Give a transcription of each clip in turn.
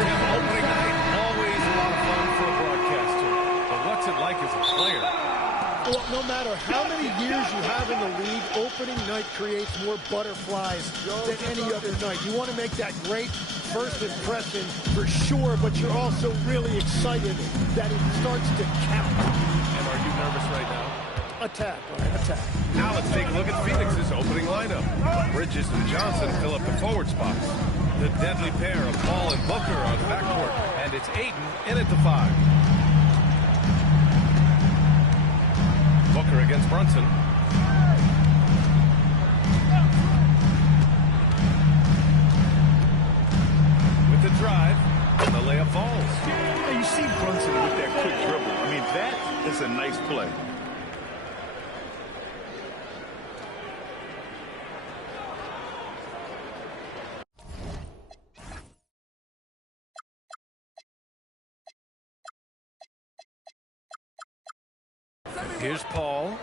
Opening night, always a lot of fun for a broadcaster. But what's it like as a player? Well, no matter how many years you have in the league, opening night creates more butterflies than any other night. You want to make that great first impression for sure, but you're also really excited that it starts to count. And are you nervous right now? Attack, Ryan, attack. Now let's take a look at Phoenix's opening lineup. Bridges and Johnson fill up the forward spots. The deadly pair of Paul and Booker on the backcourt. And it's Ayton in at the 5. Booker against Brunson. With the drive, and the layup falls. Now you see Brunson with that quick dribble. I mean, that is a nice play. Here's Paul.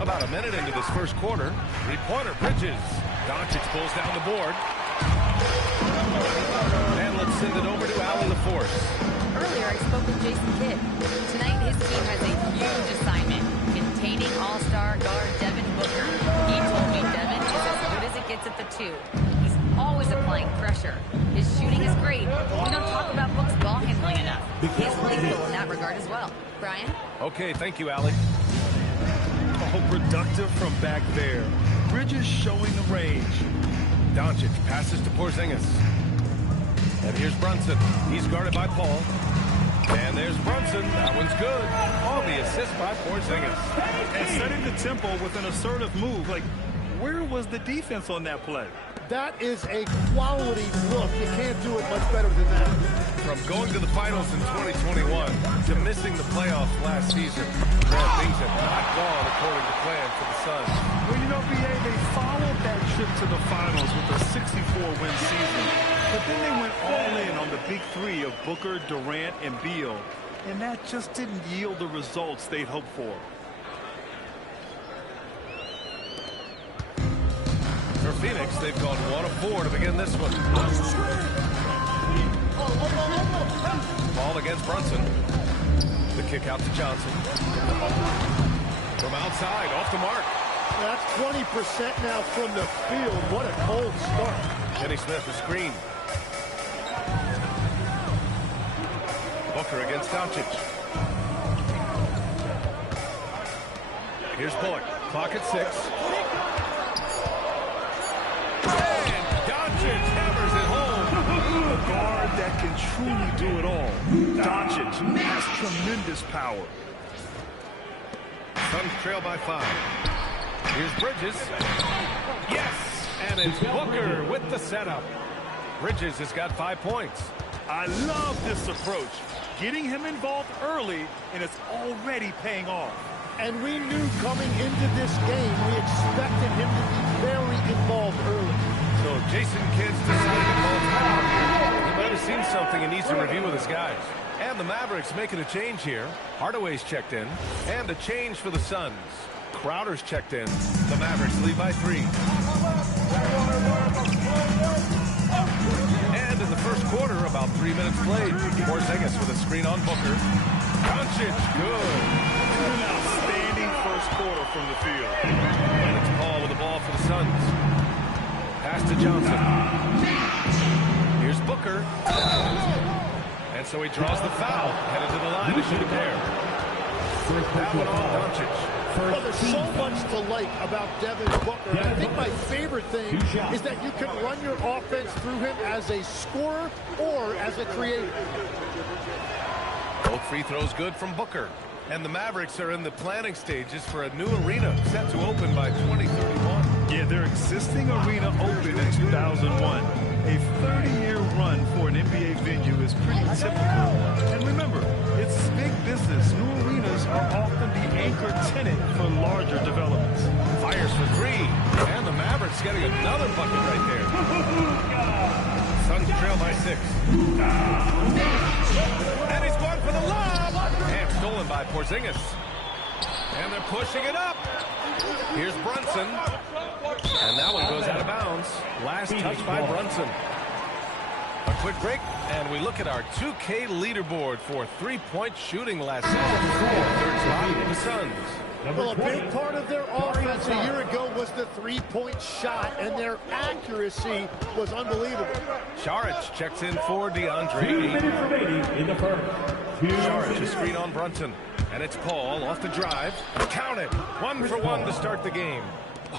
About a minute into this first quarter. Three-pointer, Bridges. Doncic pulls down the board. And let's send it over to Allen LaForce. Earlier, I spoke with Jason Kidd. Tonight, his team has a huge assignment, containing all-star guard Devin Booker. He told me Devin is as good as it gets at the 2. He's always applying pressure. His shooting is great. We don't talk about Book's ball handling enough. He's lethal in that regard as well. Brian? Okay, thank you, Allie. Oh, productive from back there. Bridges showing the range. Doncic passes to Porzingis. And here's Brunson. He's guarded by Paul. And there's Brunson. That one's good. On the assist by Porzingis. And setting the tempo with an assertive move. Like, where was the defense on that play? That is a quality look. You can't do it much better than that. From going to the finals in 2021 to missing the playoffs last season, things have not gone according to plan for the Suns. Well, you know, BA, they followed that trip to the finals with a 64-win season. But then they went all in on the big 3 of Booker, Durant, and Beal. And that just didn't yield the results they'd hoped for. For Phoenix, they've gone 1 of 4 to begin this one. Ball against Brunson. The kick out to Johnson. From outside, off the mark. That's 20% now from the field. What a cold start. Kenny Smith, the screen. Booker against Doncic. Here's Bullock. Clock at 6. And Doncic hammers it home. A guard that can truly do it all. Doncic has tremendous power. Suns trail by 5. Here's Bridges. Yes! And it's Booker with the setup. Bridges has got 5 points. I love this approach. Getting him involved early, and it's already paying off. And we knew coming into this game, we expected him to be very involved early. So Jason Kidd's decided to call time. He might have seen something and needs to review with his guys. And the Mavericks making a change here. Hardaway's checked in. And a change for the Suns. Crowder's checked in. The Mavericks lead by 3. And in the first quarter, about 3 minutes played. Porzingis with a screen on Booker. Doncic, good. An outstanding first quarter from the field. And it's Paul with the ball for the Suns. Pass to Johnson. Here's Booker. And so he draws the foul. Headed to the line to shoot a pair. That one on Doncic. Well, there's so much to like about Devin Booker. And I think my favorite thing is that you can run your offense through him as a scorer or as a creator. Both free throws good from Booker. And the Mavericks are in the planning stages for a new arena set to open by 2031. Yeah, their existing arena opened in 2001. A 30-year run for an NBA venue is pretty typical. And remember, it's big business. New arenas are often the anchor tenant for larger developments. Fires for 3. And the Mavericks getting another bucket right there. Suns trail by 6. And he's going for the lob. And stolen by Porzingis. And they're pushing it up. Here's Brunson. And that one goes out of bounds. Last touch by Brunson. A quick break, and we look at our 2K leaderboard for three-point shooting last season. Third spot for the Suns. Well, a big part of their offense a year ago was the three-point shot, and their accuracy was unbelievable. Saric checks in for DeAndre. Saric, a screen on Brunson. And it's Paul off the drive. Count it. 1 for 1 to start the game.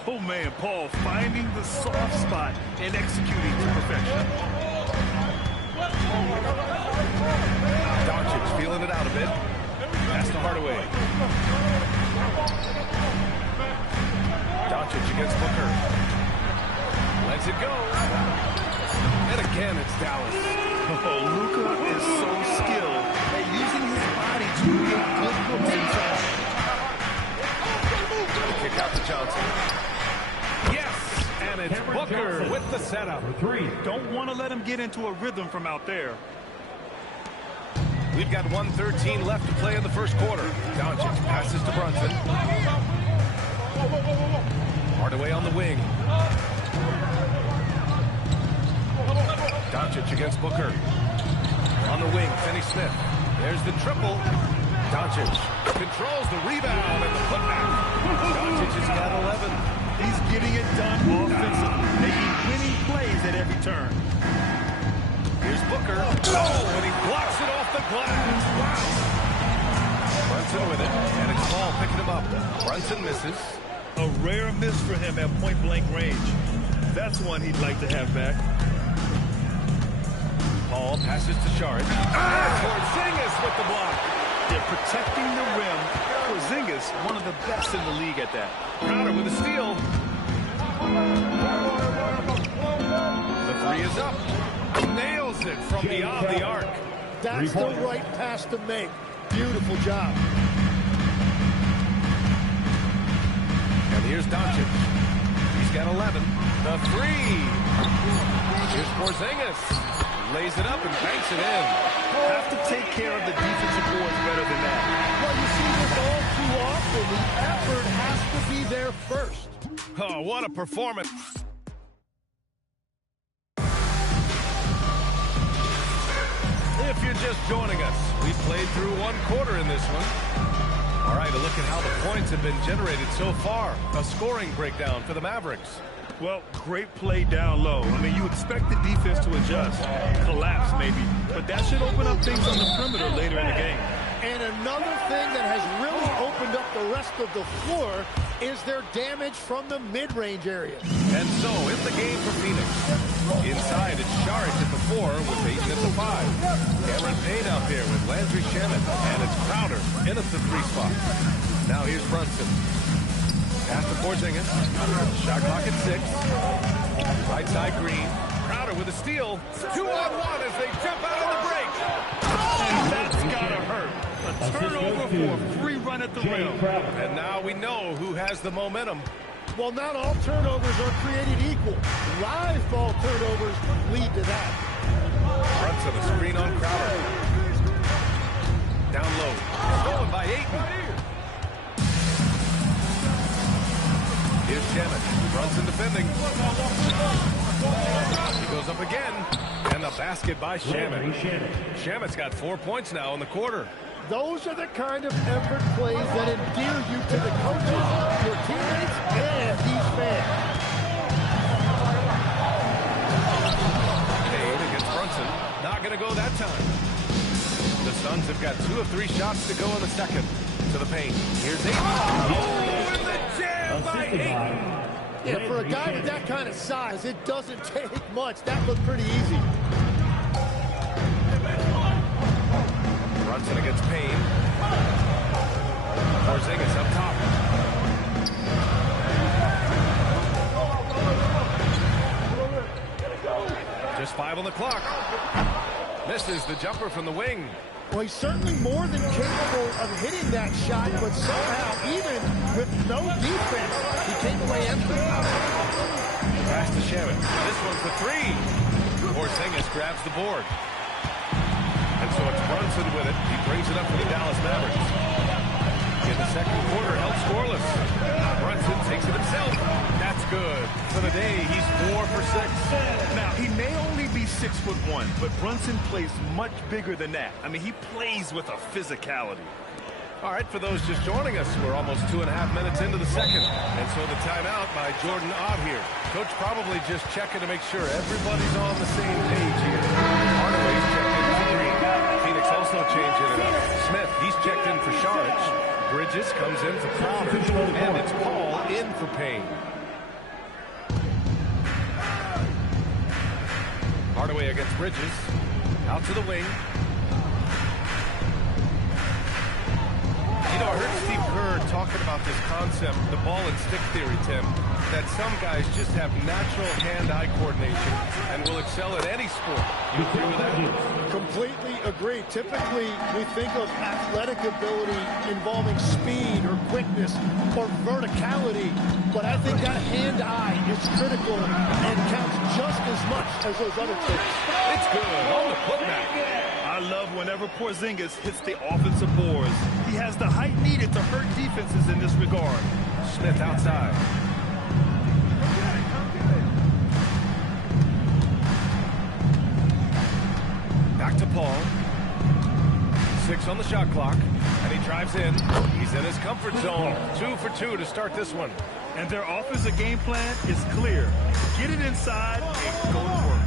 Oh, man, Paul finding the soft spot and executing to perfection. Doncic feeling it out a bit. Pass to Hardaway. Doncic against Booker. Lets it go. And again, it's Dallas. Oh, Luka is so skilled at using his body to create good momentum. Kick out to Johnson. Yes! And it's Booker with the setup. Don't want to let him get into a rhythm from out there. We've got 1:13 left to play in the first quarter. Doncic passes to Brunson. Hardaway on the wing. Doncic against Booker. On the wing, Finney-Smith. There's the triple. Doncic controls the rebound and the putback. Doncic has got 11. He's getting it done offensively, making winning plays at every turn. Here's Booker. Oh, and he blocks it off the glass. Wow. Brunson with it, and it's Paul picking him up. Brunson misses. A rare miss for him at point-blank range. That's one he'd like to have back. Paul passes to Saric. Porzingis with the block. They're protecting the rim. Porzingis, one of the best in the league at that. Crowder with a steal. The three is up. Nails it from beyond the arc. That's the right pass to make. Beautiful job. And here's Doncic. He's got 11. The three. Here's Porzingis. Lays it up and banks it in. Have to take care of the defensive boards better than that. Well, you see this all too often. The effort has to be there first. Oh, what a performance. If you're just joining us, we played through one quarter in this one. All right, a look at how the points have been generated so far. A scoring breakdown for the Mavericks. Well, great play down low. I mean, you expect the defense to adjust, collapse maybe, but that should open up things on the perimeter later in the game. And another thing that has really opened up the rest of the floor is their damage from the mid-range area. And so, in the game for Phoenix. Inside, it's Saric at the 4 with Ayton at the 5. Cameron Payne out there with Landry Shamet. And it's Crowder in at the 3 spot. Now here's Brunson. Pass to Porzingis. Shot clock at 6. Right side Green. Crowder with a steal. 2-on-1 as they jump out on the break. And that's gotta hurt. A turnover for a free run at the rim. And now we know who has the momentum. Well, not all turnovers are created equal. Live ball turnovers lead to that. Brunson, a screen on Crowder. Down low. Stolen by Ayton. Here's Shamet. Brunson defending. He goes up again. And the basket by Shamet. Shamet's got 4 points now in the quarter. Those are the kind of effort plays that endear you to the coaches, your teammates, and these fans. Payne against Brunson. Not going to go that time. The Suns have got 2 of 3 shots to go in the second. To the paint. Here's Ayton. Oh, and the jam by Ayton. Yeah, for a guy with that kind of size, it doesn't take much. That looked pretty easy. Brunson against Payne. Porzingis up top. Just 5 on the clock. Misses the jumper from the wing. Well, he's certainly more than capable of hitting that shot, but somehow, even with no defense, he came away empty. Pass to Shamet. This one for 3. Porzingis grabs the board. And so it's Brunson with it. He brings it up for the Dallas Mavericks. in the second quarter held scoreless. Brunson takes it himself. That's good. For the day, he's 4 for 6. Now, he may only be 6'1", but Brunson plays much bigger than that. I mean, he plays with a physicality. All right, for those just joining us, we're almost 2.5 minutes into the second. And so the timeout by Jordan Ott here. Coach probably just checking to make sure everybody's on the same page here. Hardaway's checked in for Green. Phoenix also changing it up. Smith, he's checked in for Sharich. Bridges comes in for Crowder. And it's Paul in for Payne. Hardaway against Bridges. Out to the wing. You know, I heard Steve Kerr talking about this concept, the ball and stick theory, Tim, that some guys just have natural hand-eye coordination and will excel at any sport. You agree with that? Completely agree. Typically, we think of athletic ability involving speed or quickness or verticality, but I think that hand-eye is critical and counts just as much as those other things. It's good on the putback. I love whenever Porzingis hits the offensive boards. He has the height needed to hurt defenses in this regard. Smith outside. Back to Paul. 6 on the shot clock. And he drives in. He's in his comfort zone. 2 for 2 to start this one. And their offensive game plan is clear. Get it inside and go to work.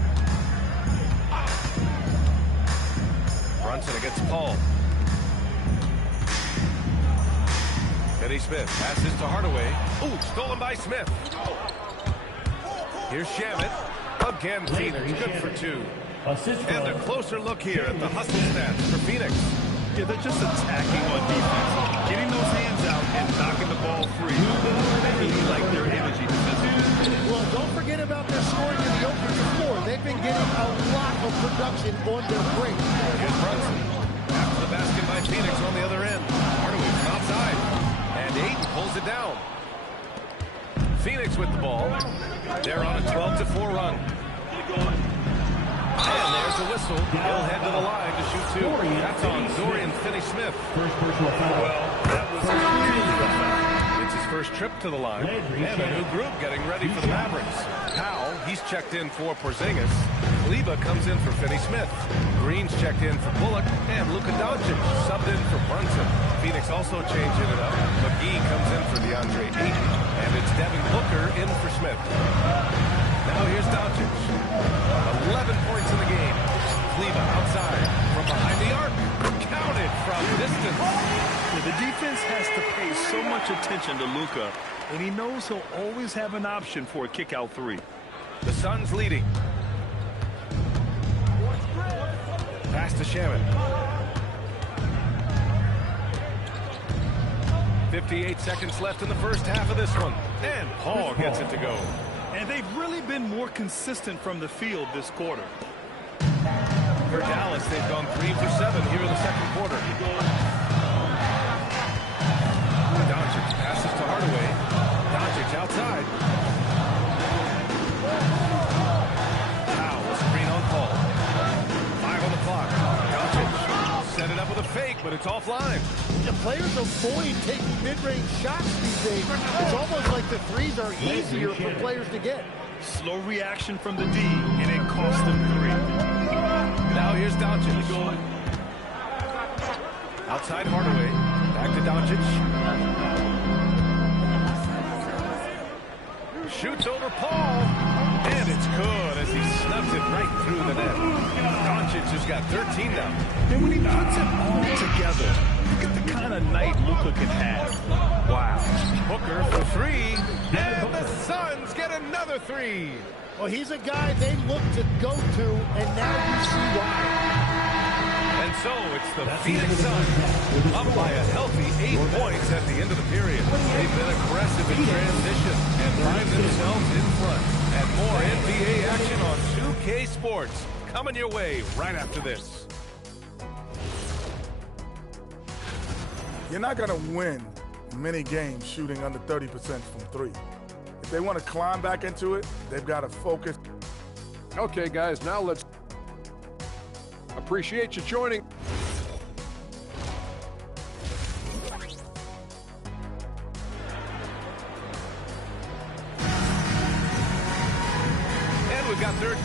Brunson against Paul. Finney Smith passes to Hardaway. Ooh, stolen by Smith. Here's Shamet. Again, Phoenix, good for 2. And a closer look here at the hustle stats for Phoenix. Yeah, they're just attacking on defense. Getting those hands out and knocking the ball free. They really like their energy defensively. Well, don't forget about their scoring in the open floor. They've been getting a lot of production on their break. Here's Brunson. After the basket by Phoenix on the other end. Hardaway from outside. And Ayton pulls it down. Phoenix with the ball. They're on a 12-4 run. And there's a whistle. He'll head to the line to shoot 2. That's on Dorian Finney-Smith. Well, that was a clearly a foul. It's his first trip to the line. And a new group getting ready for the Mavericks. Powell, he's checked in for Porzingis. Kleba comes in for Finney-Smith. Green's checked in for Bullock. And Luka Doncic subbed in for Brunson. Phoenix also changing it up. McGee comes in for DeAndre Ayton. And it's Devin Booker in for Smith. Now here's Doncic. 11 points in the game. Kleba outside from behind the arc. Counted from distance. Yeah, the defense has to pay so much attention to Luka, and he knows he'll always have an option for a kick-out 3. The Suns leading. Pass to Shamet. 58 seconds left in the first half of this one. And Paul gets it to go. And they've really been more consistent from the field this quarter. For Dallas, they've gone 3 for 7 here in the second quarter. Doncic passes to Hardaway. Doncic outside. Powell, a screen on Paul. 5 on the clock. Doncic set it up with a fake, but it's offline. The players avoid taking mid-range shots these days. It's almost like the threes are easier for players to get. Slow reaction from the D, and it cost them 3. Now here's Doncic. Outside Hardaway. Back to Doncic. Shoots over Paul. And it's good as he snubs it right through the net. Doncic has got 13 now. And when he puts it all together, look at the kind of night Luka can have. Wow. Booker for 3. And the Suns get another 3. Well, he's a guy they look to go to, and now you see why. And so it's the Phoenix Suns up by a healthy 8 points at the end of the period. They've been aggressive in transition and find themselves in front. And more NBA action on 2K Sports coming your way right after this. You're not going to win many games shooting under 30% from 3. If they want to climb back into it, they've got to focus. Okay, guys, now let's appreciate you joining.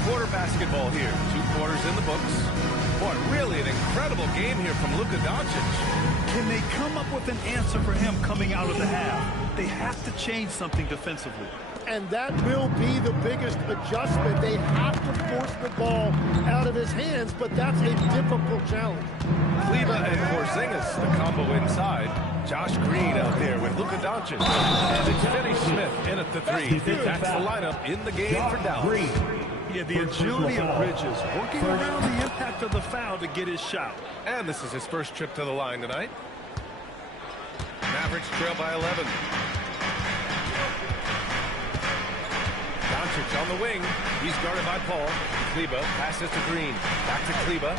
Fourth-quarter basketball here. 2 quarters in the books. Boy, really an incredible game here from Luka Doncic. Can they come up with an answer for him coming out of the half? They have to change something defensively. And that will be the biggest adjustment. They have to force the ball out of his hands, but that's a difficult challenge. Kleber and Porzingis, the combo inside. Josh Green out there with Luka Doncic. And it's Finney Smith in at the 3. That's the lineup in the game for Dallas. Yeah, the agility of Bridges, working around the impact of the foul to get his shot. And this is his first trip to the line tonight. Mavericks trail by 11. Doncic on the wing. He's guarded by Paul. Kleber passes to Green. Back to Kleber.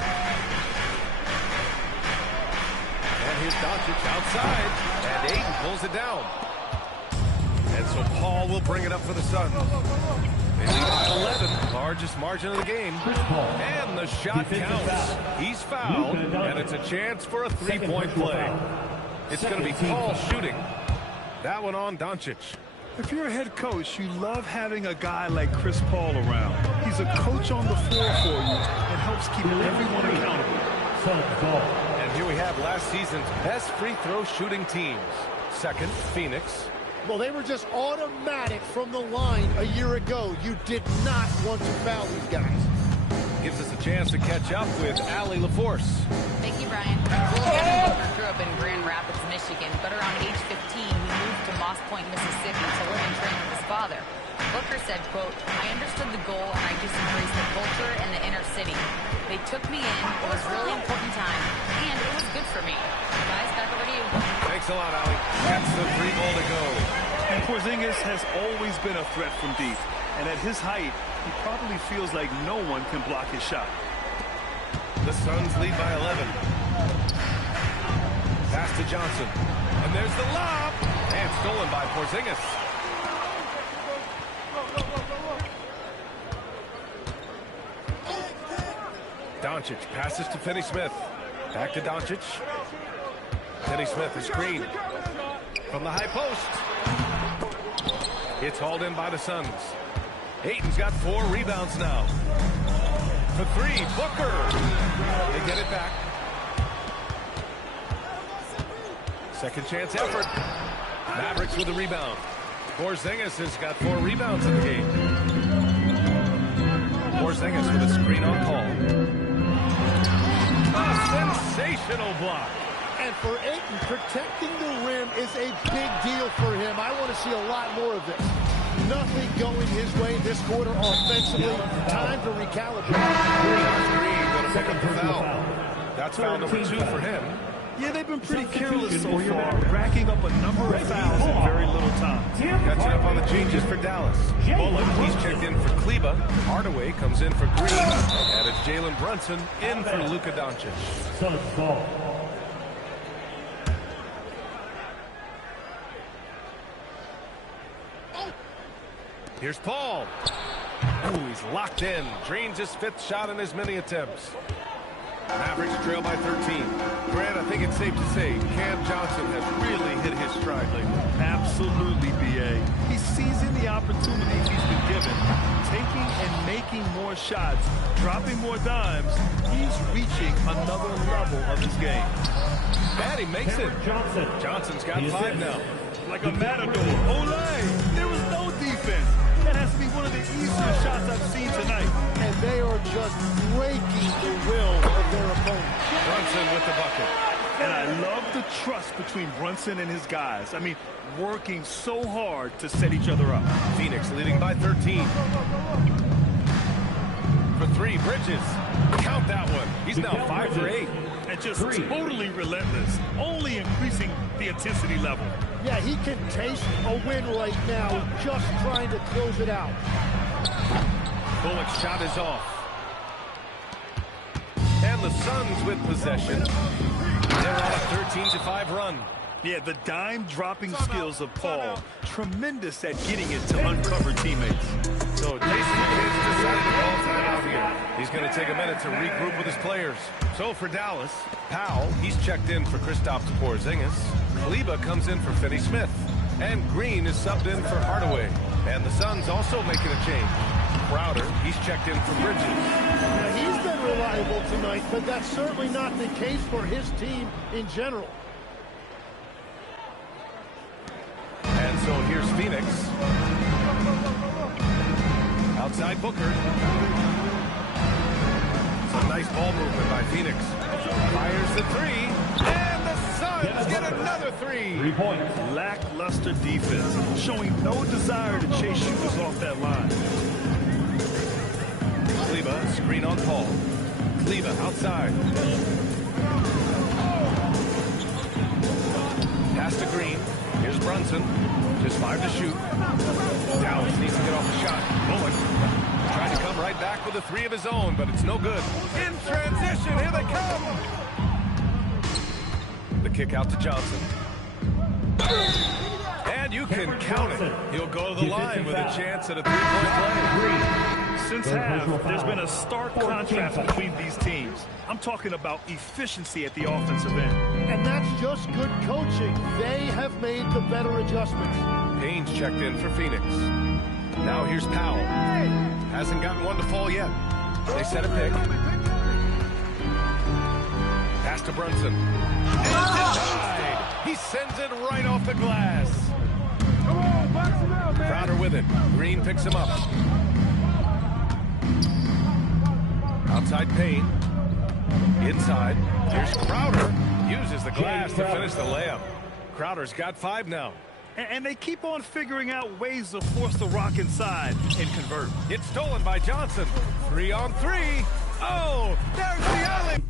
And here's Doncic outside. And Ayton pulls it down. And so Paul will bring it up for the Suns. They lead by 11. Largest margin of the game. And the shot counts. He's fouled. And it's a chance for a 3-point play. It's going to be Paul shooting. That one on Doncic. If you're a head coach, you love having a guy like Chris Paul around. He's a coach on the floor for you and helps keep everyone accountable. And here we have last season's best free throw shooting teams. Second, Phoenix. Well, they were just automatic from the line a year ago. You did not want to foul these guys. Gives us a chance to catch up with Allie LaForce. Thank you, Brian. Well, Devin Booker grew up in Grand Rapids, Michigan, but around age 15, he moved to Moss Point, Mississippi to live and train with his father. Booker said, quote, "I understood the goal and I just embraced the culture and the inner city. They took me in. It was a really important time, and it was good for me." Guys, back over to you. Thanks a lot, Allie. That's the 3 ball to go. And Porzingis has always been a threat from deep. And at his height, he probably feels like no one can block his shot. The Suns lead by 11. Pass to Johnson. And there's the lob. And stolen by Porzingis. Doncic passes to Finney Smith. Back to Doncic. Finney Smith, a screen. From the high post. It's hauled in by the Suns. Ayton's got 4 rebounds now. For 3, Booker. They get it back. Second chance effort. Mavericks with a rebound. Porzingis has got 4 rebounds in the game. Porzingis with a screen on Paul. A sensational block. And for Ayton, protecting the rim is a big deal for him. I want to see a lot more of this. Nothing going his way this quarter offensively. Time to recalibrate. Green going to pick up the foul. That's foul number 2 for him. Yeah, they've been pretty careless so far, racking up a number of fouls in very little time. Catching up on the changes for Dallas. Bullock, he's checked in for Kleber. Hardaway comes in for Green. And it's Jalen Brunson in for Luka Doncic. Here's Paul. Oh, he's locked in. Drains his 5th shot in as many attempts. Mavericks trail by 13. Grant, I think it's safe to say Cam Johnson has really hit his stride lately. Absolutely, B.A. He's seizing the opportunities he's been given, taking and making more shots, dropping more dimes. He's reaching another level of his game. And he makes it. Johnson's got 5 now. Like a matador. Olay! There was no defense. That has to be one of the easiest shots I've seen tonight. And they are just breaking the will of their opponent. Brunson with the bucket. And I love the trust between Brunson and his guys. I mean, working so hard to set each other up. Phoenix leading by 13. For 3, Bridges. Count that one. He's now 5 for 8. And just totally relentless, only increasing the intensity level. Yeah, he can taste a win right now, just trying to close it out. Bullock's shot is off. And the Suns with possession. They're on a 13-5 run. Yeah, the dime-dropping skills of Paul, tremendous at getting it to uncover teammates. So Jason Kidd decided to call time out here. He's going to take a minute to regroup with his players. So for Dallas, Powell, he's checked in for Kristaps Porzingis. Kleber comes in for Finney Smith. And Green is subbed in for Hardaway. And the Suns also making a change. Crowder, he's checked in from Bridges. Now, he's been reliable tonight, but that's certainly not the case for his team in general. And so here's Phoenix. Outside Booker. Some nice ball movement by Phoenix. Fires the three. And the Suns get another three. 3 points. Lackluster defense, showing no desire to chase shooters off that line. Kleba, screen on Paul. Kleba outside. Pass to Green. Here's Brunson. Just 5 to shoot. Dallas needs to get off the shot. Bullock trying to come right back with a 3 of his own, but it's no good. In transition, here they come. The kick out to Johnson. And you can count it. He'll go to the line with a chance at a 3-point play. Since half, there's been a stark contrast between these teams. I'm talking about efficiency at the offensive end. And that's just good coaching. They have made the better adjustments. Payne's checked in for Phoenix. Now here's Powell. Hasn't gotten one to fall yet. They set a pick. Pass to Brunson. And denied. He sends it right off the glass. Crowder with it. Green picks him up. Outside Payne. Inside. Here's Crowder. Uses the glass to finish the layup. Crowder's got 5 now. And they keep on figuring out ways to force the rock inside and convert. It's stolen by Johnson. 3 on 3. Oh, there's the alley.